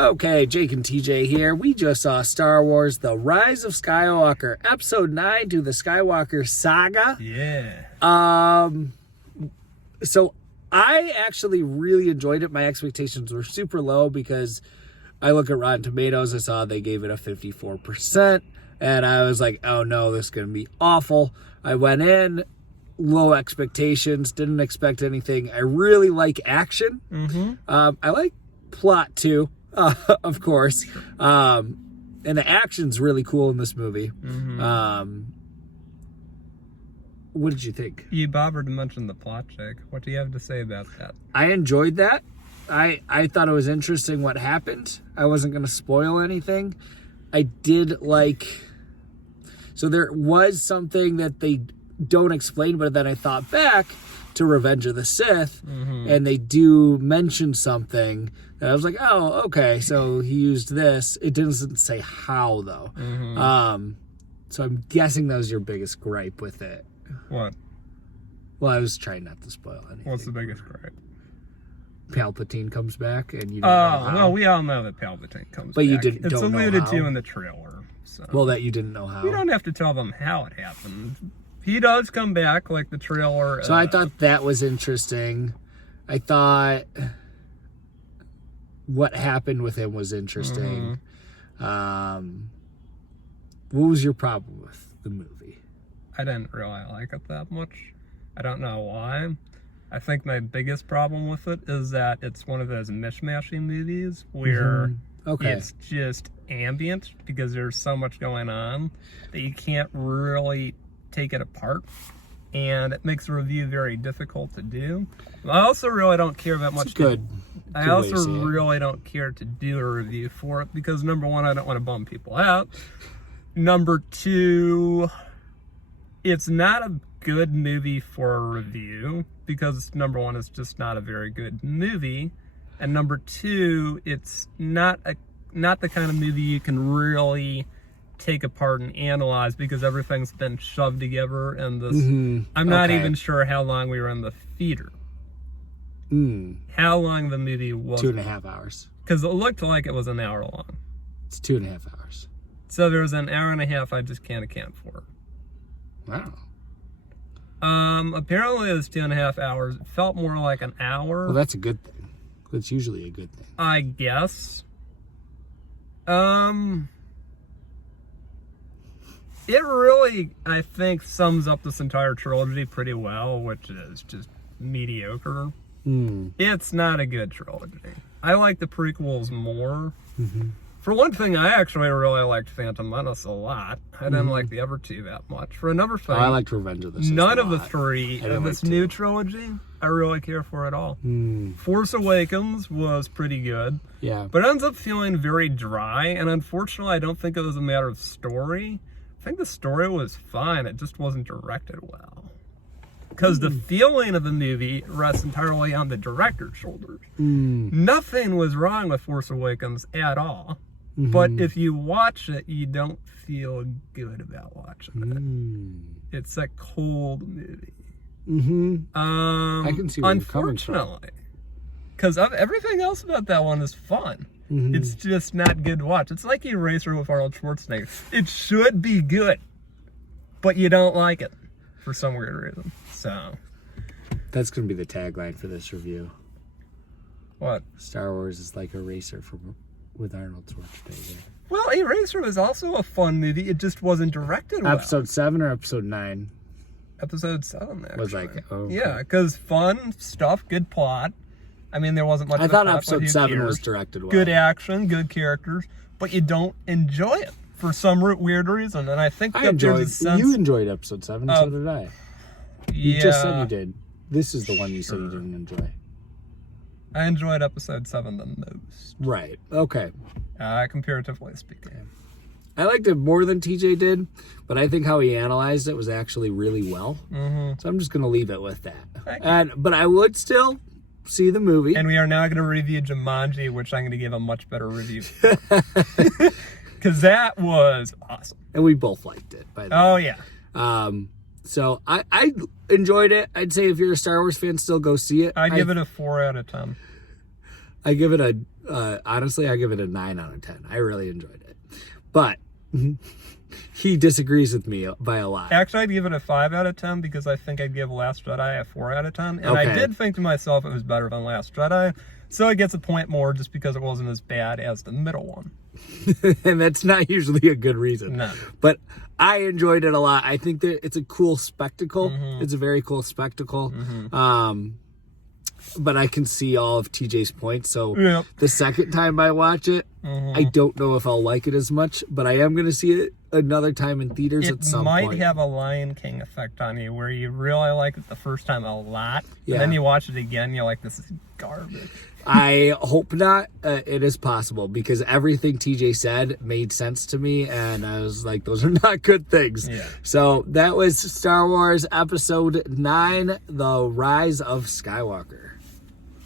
Okay, Jake and TJ here. We just saw Star Wars The Rise of Skywalker, Episode 9 to the Skywalker Saga. Yeah. So I actually really enjoyed it. My expectations were super low because I look at Rotten Tomatoes. I saw they gave it a 54%. And I was like, oh no, this is going to be awful. I went in, low expectations, didn't expect anything. I really like action. I like plot too. Of course. And the action's really cool in this movie. What did you think? You bothered to mention the plot, Jake. What do you have to say about that? I enjoyed that. I thought it was interesting what happened. I wasn't going to spoil anything. I did like... So there was something that they don't explain, but then I thought back to Revenge of the Sith, and they do mention something. And I was like, oh, okay, so he used this. It doesn't say how, though. So I'm guessing that was your biggest gripe with it. What? Well, I was trying not to spoil anything. What's the biggest gripe? Palpatine comes back, and you don't know how. Well, we all know that Palpatine comes back. But you don't know It's how. alluded to in the trailer. So. Well, that you didn't know how. You don't have to tell them how it happened. He does come back, like the trailer. So I thought that was interesting. I thought what happened with him was interesting. What was your problem with the movie? I didn't really like it that much. I don't know why. I think my biggest problem with it is that it's one of those mishmashy movies where it's just ambient because there's so much going on that you can't really take it apart, and it makes a review very difficult to do. I also really don't care that much. I also really don't care to do a review for it because number one, I don't want to bum people out. Number two, it's not a good movie for a review because number one, it's just not a very good movie, and number two, it's not the kind of movie you can really take apart and analyze because everything's been shoved together in this. I'm not even sure how long we were in the theater. How long the movie was? 2.5 hours. Because it looked like it was an hour long. It's 2.5 hours. So there was an hour and a half I just can't account for. Wow. Apparently it was 2.5 hours. It felt more like an hour. Well, that's a good thing. That's usually a good thing. I guess. It really, I think, sums up this entire trilogy pretty well, which is just mediocre. It's not a good trilogy. I like the prequels more. For one thing, I actually really liked Phantom Menace a lot. I didn't like the other two that much. For another thing, I liked Revenge of the Sith none of the three of this new trilogy I really care for at all. Force Awakens was pretty good. Yeah. But it ends up feeling very dry, and unfortunately, I don't think it was a matter of story. I think the story was fine, it just wasn't directed well. Because the feeling of the movie rests entirely on the director's shoulders. Nothing was wrong with Force Awakens at all. But if you watch it, you don't feel good about watching it. It's a cold movie. I can see where you're coming from. Unfortunately. Because everything else about that one is fun. It's just not good to watch. It's like Eraser with Arnold Schwarzenegger. It should be good, but you don't like it for some weird reason. So that's going to be the tagline for this review. What? Star Wars is like Eraser with Arnold Schwarzenegger. Well, Eraser was also a fun movie. It just wasn't directed well. Episode 7 or Episode 9? Episode 7, actually. Was like, yeah, because fun stuff, good plot. I mean, there wasn't much. I thought Episode 7 was directed well. Good action, good characters, but you don't enjoy it for some weird reason. And I think you enjoyed Episode 7, and so did I. You just said you did. This is the one you said you didn't enjoy. I enjoyed Episode 7 the most. Right. Okay. Comparatively speaking. I liked it more than TJ did, but I think how he analyzed it was actually really well. So I'm just going to leave it with that. But I would still see the movie. And we are now going to review Jumanji, which I'm going to give a much better review for. Because that was awesome. And we both liked it, by the way. Oh, yeah. So I enjoyed it. I'd say if you're a Star Wars fan, still go see it. I'd give it a 4 out of 10. I give it honestly, I give it a 9 out of 10. I really enjoyed it. But he disagrees with me by a lot. Actually, I'd give it a 5 out of 10 because I think I'd give Last Jedi a 4 out of 10. And I did think to myself it was better than Last Jedi. So it gets a point more just because it wasn't as bad as the middle one. And that's not usually a good reason. No. But I enjoyed it a lot. I think that it's a cool spectacle. It's a very cool spectacle. But I can see all of TJ's points. So the second time I watch it, I don't know if I'll like it as much, but I am going to see it another time in theaters at some point. It might have a Lion King effect on you where you really like it the first time a lot, yeah. and then you watch it again, you're like, this is garbage. I hope not. It is possible because everything TJ said made sense to me, and I was like, those are not good things. Yeah. So that was Star Wars Episode 9, The Rise of Skywalker.